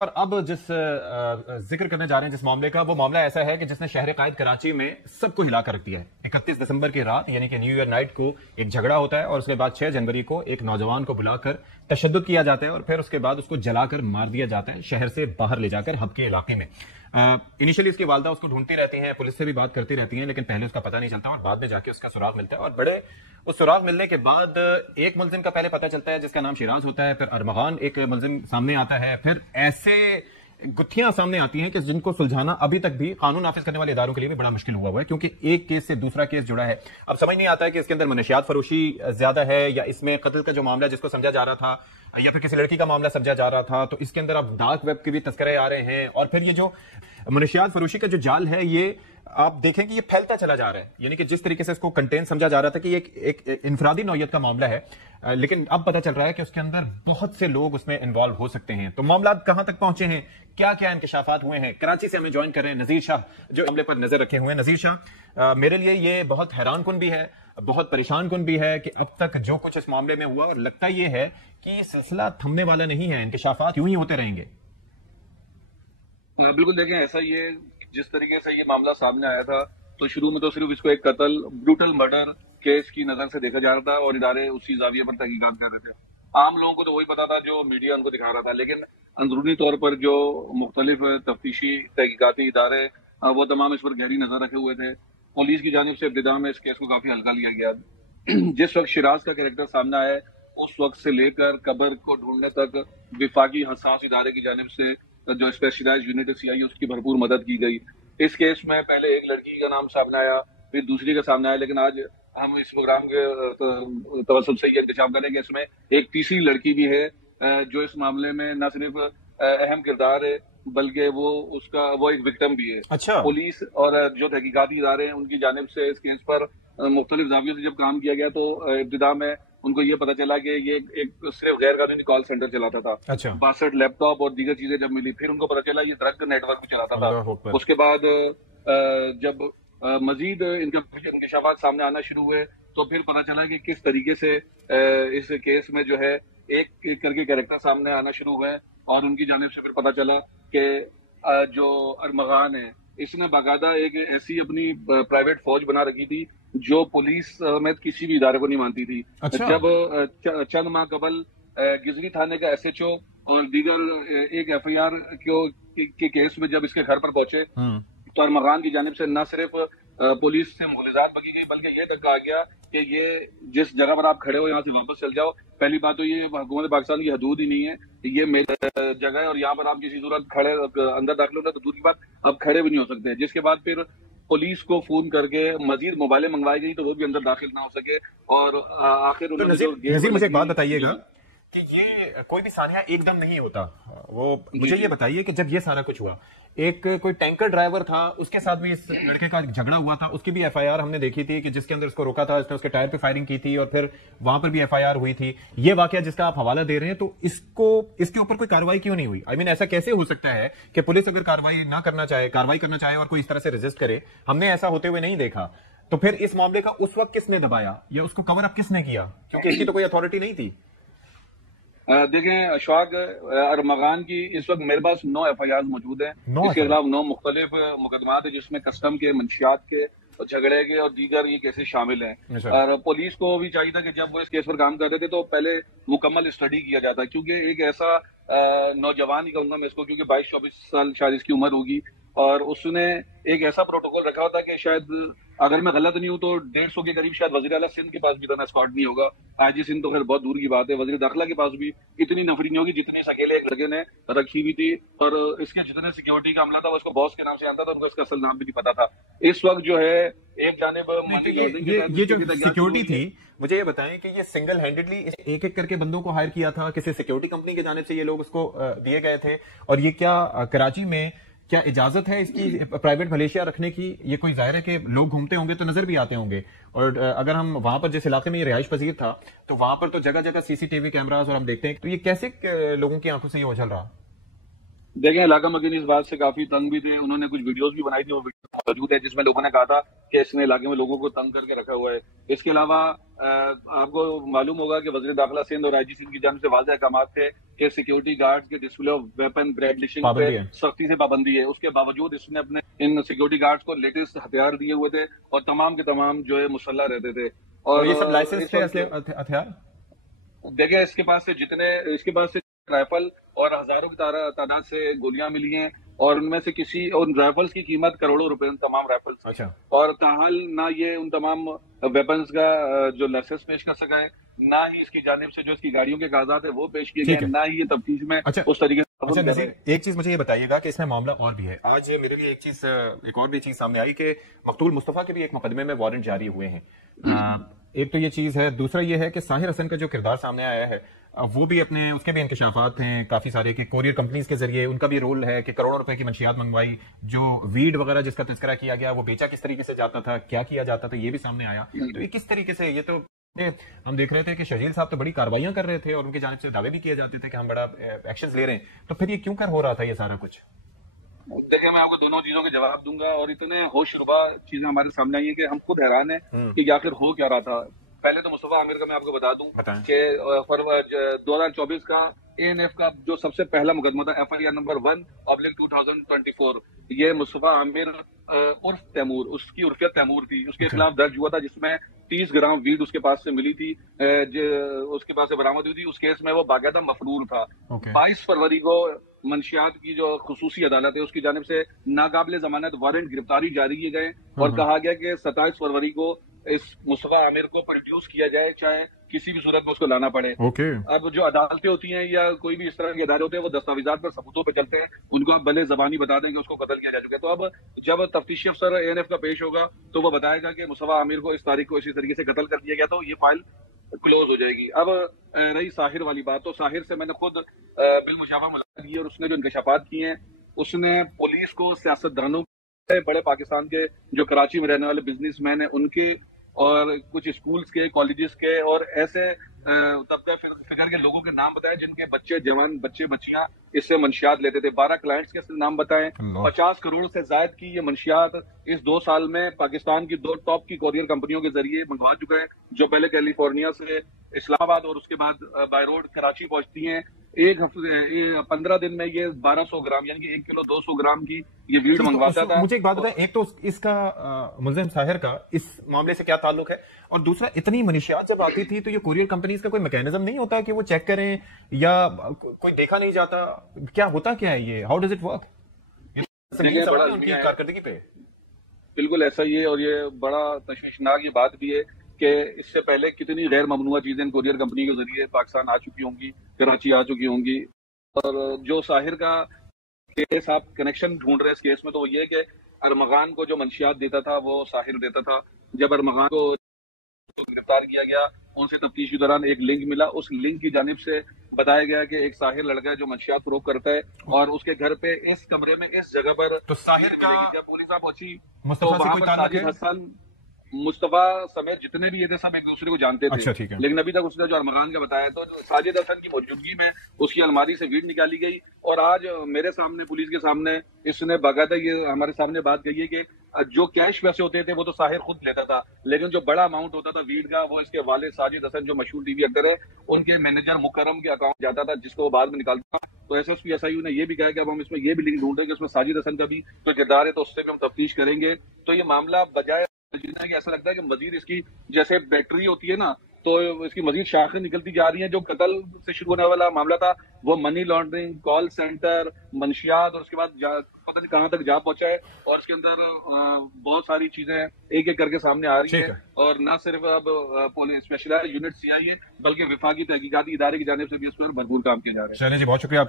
اور اب جس ذکر کرنے جا رہے ہیں جس معاملے کا، وہ معاملہ ایسا ہے کہ جس نے شہر قائد کراچی میں سب کو ہلا کر رکھ دیا ہے۔ 31 دسمبر کی رات یعنی کہ نیو ایئر نائٹ کو ایک جھگڑا ہوتا ہے اور اس کے بعد 6 جنوری کو ایک نوجوان کو بلا کر تشدد کیا جاتا ہے اور پھر اس کے بعد اس کو جلا کر مار دیا جاتا ہے شہر سے باہر لے جا کر ہب کے علاقے میں۔ انیشلی اس کی والدہ اس کو ڈھونڈتی رہتی ہیں، پولیس سے بھی بات کرتی رہتی ہیں، لیکن پہلے اس کا پتہ نہیں چلتا اور بعد میں جا کے اس کا سراغ ملتا ہے اور بڑے اس سراغ ملنے کے بعد ایک ملزم کا پہلے پتہ چلتا ہے جس کا نام شیراز ہوتا ہے، پھر ارمغان ایک ملزم سامنے آتا ہے، پھر ایسے گتھیاں سامنے آتی ہیں کہ جن کو سلجھانا ابھی تک بھی قانون نافذ کرنے والے اداروں کے لیے بھی بڑا مشکل ہوا ہے، کیونکہ ایک کیس سے دوسرا کیس جڑا ہے۔ اب سمجھ نہیں آتا ہے کہ اس کے اندر منشیات فروشی زیادہ ہے یا اس میں قتل کا جو معاملہ جس کو سمجھا جا رہا تھا یا پھر کسی لڑکی کا معاملہ سمجھا جا رہا تھا، تو اس کے اندر اب ڈارک ویب کے بھی تذکرے آ رہے ہیں اور پھر یہ جو منشیات فروشی کا جو جال ہے یہ آپ دیکھیں کہ یہ پھیلتا چلا جا رہا ہے، یعنی کہ جس طریقے سے اس کو کنٹین سمجھا جا رہا تھا کہ یہ ایک انفرادی نوعیت کا معاملہ ہے، لیکن اب پتہ چل رہا ہے کہ اس کے اندر بہت سے لوگ اس میں انوالو ہو سکتے ہیں۔ تو معاملات کہاں تک پہنچے ہیں، کیا کیا انکشافات ہوئے ہیں، کراچی سے ہمیں جوائن کر رہے ہیں نذیر شاہ جو معاملے پر نظر رکھے ہوئے ہیں۔ نذیر شاہ، میرے لیے یہ بہت حیران کن بھی ہے، بہت پریشان کن بھی ہے کہ اب تک جو کچھ اس معاملے میں ہوا اور لگتا یہ ہے کہ یہ سلسلہ تھمنے والا نہیں ہے، انکشافات یوں ہی ہوتے رہیں گے۔ بالکل، دیکھیں ایسا ہی ہے، جس طریقے سے یہ معاملہ سامنے آیا تھا تو شروع میں تو صرف اس کو ایک قتل بروٹل مرڈر کیس کی نظر سے دیکھا جا رہا تھا اور ادارے اسی زاویے پر تحقیقات کر رہے تھے۔ عام لوگوں کو تو وہی پتا تھا جو میڈیا ان کو دکھا رہا تھا، لیکن اندرونی طور پر جو مختلف تفتیشی تحقیقاتی ادارے وہ تمام اس پر گہری نظر رکھے ہوئے تھے۔ پولیس کی جانب سے ابتدا میں اس کیس کو کافی ہلکا لیا گیا۔ جس وقت شیراز کا کریکٹر سامنے آیا اس وقت سے لے کر قبر کو ڈھونڈنے تک وفاقی حساس ادارے کی جانب سے جو اسپیشلائزڈ یونٹ CIA اس کی بھرپور مدد کی گئی۔ اس کیس میں پہلے ایک لڑکی کا نام سامنے آیا، پھر دوسری کا سامنے آیا، لیکن آج ہم اس پروگرام کے توسط سے یہ انکشاف کریں کہ اس میں ایک تیسری لڑکی بھی ہے جو اس معاملے میں نہ صرف اہم کردار ہے بلکہ وہ ایک وکٹم بھی ہے۔ اچھا، پولیس اور جو تحقیقاتی ادارے ہیں ان کی جانب سے اس کیس پر مختلف زاویوں سے جب کام کیا گیا تو ابتدا میں ان کو یہ پتا چلا کہ یہ ایک صرف غیر قانونی کال سینٹر چلاتا تھا۔ 62 لیپ ٹاپ اور دیگر چیزیں جب ملی پھر ان کو پتا چلا یہ ڈرگ نیٹ ورک بھی چلاتا تھا۔ اس کے بعد جب مزید ان کے انکشافات سامنے آنا شروع ہوئے تو پھر پتا چلا کہ کس طریقے سے اس کیس میں جو ہے ایک ایک کر کے کیریکٹر سامنے آنا شروع ہوئے اور ان کی جانب سے پھر پتا چلا کہ جو ارمغان ہے اس نے باقاعدہ ایک ایسی اپنی پرائیویٹ فوج بنا رکھی تھی جو پولیس سمیت کسی بھی ادارے کو نہیں مانتی تھی۔ جب چند ماہ قبل گزری تھانے کا SHO اور دیگر ایک FIR کے کیس میں جب اس کے گھر پر پہنچے تو ارمغان کی جانب سے نہ صرف پولیس سے مغرضات بکی گئی بلکہ یہ تک کہا گیا کہ یہ جس جگہ پر آپ کھڑے ہو یہاں سے واپس چل جاؤ۔ پہلی بات تو یہ حکومت پاکستان کی حدود ہی نہیں ہے، یہ میری جگہ ہے اور یہاں پر آپ کسی صورت کھڑے اندر داخل ہونا تو دور کی بات اب کھڑے بھی نہیں ہو سکتے۔ جس کے بعد پھر پولیس کو فون کر کے مزید موبائلیں منگوائی گئی تو وہ بھی اندر داخل نہ ہو سکے اور آخر نذیر مجھے ایک بات بتائیے گا کہ یہ کوئی بھی سانحہ ایک دم نہیں ہوتا، وہ مجھے یہ بتائیے کہ جب یہ سارا کچھ ہوا ایک کوئی ٹینکر ڈرائیور تھا اس کے ساتھ بھی اس لڑکے کا جھگڑا ہوا تھا، اس کی بھی FIR ہم نے دیکھی تھی کہ جس کے اندر اس کو روکا تھا، اس نے اس کے ٹائر پہ فائرنگ کی تھی اور پھر وہاں پر بھی FIR ہوئی تھی۔ یہ واقعہ جس کا آپ حوالہ دے رہے ہیں تو اس کے اوپر کوئی کارروائی کیوں نہیں ہوئی؟ ایسا کیسے ہو سکتا ہے کہ پولیس اگر کارروائی کرنا چاہے اور کوئی اس طرح سے ریزسٹ کرے؟ ہم نے ایسا ہوتے ہوئے نہیں دیکھا، تو پھر اس معاملے کا اس وقت کس نے دبایا یا اس کو کور اپ کس نے کیا؟ کیونکہ اس کی تو کوئی اتھارٹی نہیں تھی۔ دیکھیں اشفاق، ارمغان کی اس وقت میرے پاس 9 FIR موجود ہیں، اس کے خلاف 9 مختلف مقدمات ہیں جس میں کسٹم کے، منشیات کے، جھگڑے کے اور دیگر یہ کیسز شامل ہیں۔ اور پولیس کو بھی چاہیے تھا کہ جب وہ اس کیس پر کام کر رہے تھے تو پہلے مکمل اسٹڈی کیا جاتا ہے، کیونکہ ایک ایسا نوجوان ہی کہوں گا میں اس کو، کیونکہ 22-24 سال شاید اس کی عمر ہوگی اور اس نے ایک ایسا پروٹوکول رکھا ہوتا کہ شاید اگر میں غلط نہیں ہوں تو 150 کے قریب شاید وزیر اعلیٰ سندھ کے پاس بھی اتنا اسکواڈ نہیں ہوگا، IG سندھ تو خیر بہت دور کی بات ہے، وزیر داخلہ کے پاس بھی اتنی نفری نہیں ہوگی جتنی اس اکیلے ایک لڑکے نے رکھی ہوئی تھی اور اس کے جتنے سیکیورٹی کا عملہ تھا وہ اس کو باس کے نام سے آتا تھا، ان کو اس کا اصل نام بھی نہیں پتا تھا۔ اس وقت جو ہے ایک جانب یہ جو سیکیورٹی تھی، مجھے یہ بتائیں کہ یہ سنگل ہینڈڈلی ایک ایک کر کے بندوں کو ہائر کیا تھا، کسی سیکیورٹی کمپنی کی جانب سے یہ لوگ اس کو دیے گئے تھے؟ اور یہ کیا کراچی میں کیا اجازت ہے اس کی پرائیویٹ ملیشیا رکھنے کی؟ یہ کوئی ظاہر ہے کہ لوگ گھومتے ہوں گے تو نظر بھی آتے ہوں گے، اور اگر ہم وہاں پر جس علاقے میں یہ رہائش پذیر تھا تو وہاں پر تو جگہ جگہ CCTV کیمراز اور ہم دیکھتے ہیں، تو یہ کیسے لوگوں کی آنکھوں سے یہ اچھل رہا؟ دیکھیں علاقہ مکین اس بات سے کافی تنگ بھی تھے، انہوں نے کچھ ویڈیوز بھی بنائی تھی، وہ ویڈیو موجود ہے جس میں لوگوں نے کہا تھا کہ اس نے علاقے میں لوگوں کو تنگ کر کے رکھا ہوا ہے. اس کے علاوہ آپ کو معلوم ہوگا کہ وزیر داخلہ سندھ اور آئی جی سندھ کی جانب سے واضح احکامات تھے کہ سیکورٹی گارڈز کے ڈسپلے آف ویپن برینڈلشنگ پہ سختی سے پابندی ہے. اس کے باوجود اس نے اپنے ان سیکورٹی گارڈز کو لیٹسٹ ہتھیار دیے ہوئے تھے اور تمام کے تمام جو ہے مسلح رہتے تھے. اور یہ سب لائسنس تھے ہتھیار؟ دیکھیں اس کے پاس سے رائفل اور ہزاروں کی تعداد سے گولیاں ملی ہیں اور ان میں سے ان رائفلز کی قیمت کروڑوں روپے ان تمام رائفلز. اچھا. اور تاحال نہ یہ ان تمام ویپنز کا جو لائسنس پیش کر سکا ہے, نہ ہی اس کی جانب سے جو اس کی گاڑیوں کے کاغذات ہیں وہ پیش کیے گئے, نہ ہی یہ تفتیش میں اس طریقے سے. ایک چیز مجھے یہ بتائیے گا کہ اس میں معاملہ اور بھی ہے. آج میرے لیے ایک اور بھی چیز سامنے آئی کہ مقتول مصطفیٰ کے بھی ایک مقدمے میں وارنٹ جاری ہوئے ہیں. ایک تو یہ چیز ہے, دوسرا یہ ہے کہ ساحر حسن کا جو کردار سامنے آیا ہے وہ بھی اس کے بھی انکشافات ہیں کافی سارے کہ کوریئر کمپنیز کے ذریعے ان کا بھی رول ہے کہ کروڑوں روپے کی منشیات منگوائی, جو ویڈ وغیرہ جس کا تذکرہ کیا گیا وہ بیچا کس طریقے سے جاتا تھا, کیا کیا جاتا تھا, یہ بھی سامنے آیا. تو یہ کس طریقے سے, یہ تو ہم دیکھ رہے تھے کہ شہزیل صاحب تو بڑی کارروائیاں کر رہے تھے اور ان کی جانب سے دعوے بھی کیے جاتے تھے کہ ہم بڑا ایکشنز لے رہے ہیں, تو پھر یہ کیوں کر ہو رہا تھا یہ سارا کچھ؟ دیکھیں میں آپ کو دونوں چیزوں کے جواب دوں گا, اور اتنے ہوش ربا چیزیں ہمارے سامنے آئی ہیں کہ ہم خود حیران ہیں کہ آخر ہو کیا رہا تھا. پہلے تو مصطفیٰ عامر کا میں آپ کو بتا دوں کہ 2024 کا ANF کا جو سب سے پہلا مقدمہ تھا FIR نمبر 1/2024, یہ مصطفیٰ عامر عرف تیمور, اس کی عرفیت تیمور تھی, اس کے خلاف درج ہوا تھا جس میں 30 گرام ویڈ اس کے پاس سے ملی تھی, اس کے پاس سے برآمد ہوئی تھی. اس کیس میں وہ باقاعدہ مفرور تھا. 22 فروری کو منشیات کی جو خصوصی عدالت ہے اس کی جانب سے ناقابل ضمانت وارنٹ گرفتاری جاری کیے گئے اور کہا گیا کہ 27 فروری کو اس مصطفیٰ عامر کو پروڈیوس کیا جائے, چاہے کسی بھی صورت میں اس کو لانا پڑے. اب جو عدالتیں ہوتی ہیں یا کوئی بھی اس طرح کے ادارے ہوتے ہیں وہ دستاویزات پر ثبوتوں پہ چلتے ہیں, ان کو آپ بھلے زبانی بتا دیں کہ اس کو قتل کیا جا چکا ہے. تو اب جب تفتیشی افسر ANF کا پیش ہوگا تو وہ بتائے گا کہ مصطفیٰ عامر کو اس تاریخ کو اسی طریقے سے قتل کر دیا گیا, تو یہ فائل کلوز ہو جائے گی. اب رہی ساحر والی بات, تو ساحر سے میں نے خود بالمشافہ ملاقات کی اور اس نے جو انکشافات کیے ہیں اس نے پولیس کو, سیاستدانوں, بڑے پاکستان کے جو کراچی میں رہنے والے بزنس مین ہیں ان کے, اور کچھ اسکولز کے, کالجز کے اور ایسے طبقہ فکر کے لوگوں کے نام بتائے جن کے بچے, جوان بچے بچیاں اس سے منشیات لیتے تھے. 12 کلائنٹس کے نام بتائیں. 50 کروڑ سے زائد کی یہ منشیات اس 2 سال میں پاکستان کی 2 ٹاپ کی کوریئر کمپنیوں کے ذریعے منگوا چکا ہے, جو پہلے کیلیفورنیا سے اسلام آباد اور اس کے بعد بائی روڈ کراچی پہنچتی ہیں. ایک ہفتے 15 دن میں یہ 1200 گرام یعنی کہ 1 کلو 200 گرام کی یہ ویڈ منگواتا تھا. مجھے ایک بات بتائیں, ایک تو اس کا ملزم ساحر کا اس معاملے سے کیا تعلق ہے, اور دوسرا اتنی منشیات جب آتی تھی تو یہ کوریئر کمپنیز کا کوئی میکینزم نہیں ہوتا کہ وہ چیک کریں یا کوئی دیکھا نہیں جاتا, کیا ہوتا کیا ہے یہ, ہاؤ ڈز اٹ ورک؟ ان کی کارکردگی پہ بالکل ایسا ہی ہے, اور یہ بڑا تشویشناک یہ بات بھی ہے کہ اس سے پہلے کتنی غیر ممنوعہ چیزیں کوریئر کمپنی کے ذریعے پاکستان آ چکی ہوں گی, کراچی آ چکی ہوں گی. اور جو ساحر کا کیس آپ کنیکشن ڈھونڈ رہے ہیں اس کیس میں, تو وہ یہ کہ ارمغان کو جو منشیات دیتا تھا وہ ساحر دیتا تھا. جب ارمغان کو گرفتار کیا گیا ان سے تفتیش کے دوران ایک لنک ملا, اس لنک کی جانب سے بتایا گیا کہ ایک ساحر لڑکا ہے جو منشیات فروخت کرتا ہے, اور اس کے گھر پہ اس کمرے میں اس جگہ پر. تو ساحر کا پولیس آپ پہنچی مصطفیٰ سے کوئی تعلق ہے؟ حسن مصطفیٰ سمیت جتنے بھی یہ تھے سب ایک دوسرے کو جانتے تھے, لیکن ابھی تک اس نے جو ارمغان کا بتایا تو ساجد حسن کی موجودگی میں اس کی الماری سے ویڈ نکالی گئی. اور آج میرے سامنے پولیس کے سامنے اس نے باقاعدہ یہ ہمارے سامنے بات کہی ہے کہ جو کیش پیسے ہوتے تھے وہ تو ساحر خود لیتا تھا, لیکن جو بڑا اماؤنٹ ہوتا تھا ویڈ کا وہ اس کے والد ساجد حسن جو مشہور ٹی وی ایکٹر ہے ان کے مینیجر مکرم کے اکاؤنٹ جاتا تھا, جس کو وہ بعد میں نکالتا. تو SSPSIU نے یہ بھی کہا کہ اب ہم اس میں یہ بھی لنک ڈھونڈیں کہ اس میں ساجد حسن کا بھی جو کردار ہے تو اس سے بھی ہم تفتیش کریں گے. تو یہ معاملہ بجائے کہ ایسا لگتا ہے کہ مزید اس کی جیسے بیٹری ہوتی ہے نا, تو اس کی مزید شاخیں نکلتی جا رہی ہیں. جو قتل سے شروع ہونے والا معاملہ تھا وہ منی لانڈرنگ, کال سینٹر, منشیات, اور اس کے بعد پتہ نہیں کہاں تک جا پہنچا ہے, اور اس کے اندر بہت ساری چیزیں ایک ایک کر کے سامنے آ رہی ہیں. اور نہ صرف اب اسپیشلائزڈ یونٹ CIA بلکہ وفاقی تحقیقاتی ادارے کی جانب سے بھی اس پر بھرپور کام کیا جا رہا ہے. چلیں جی, بہت شکریہ.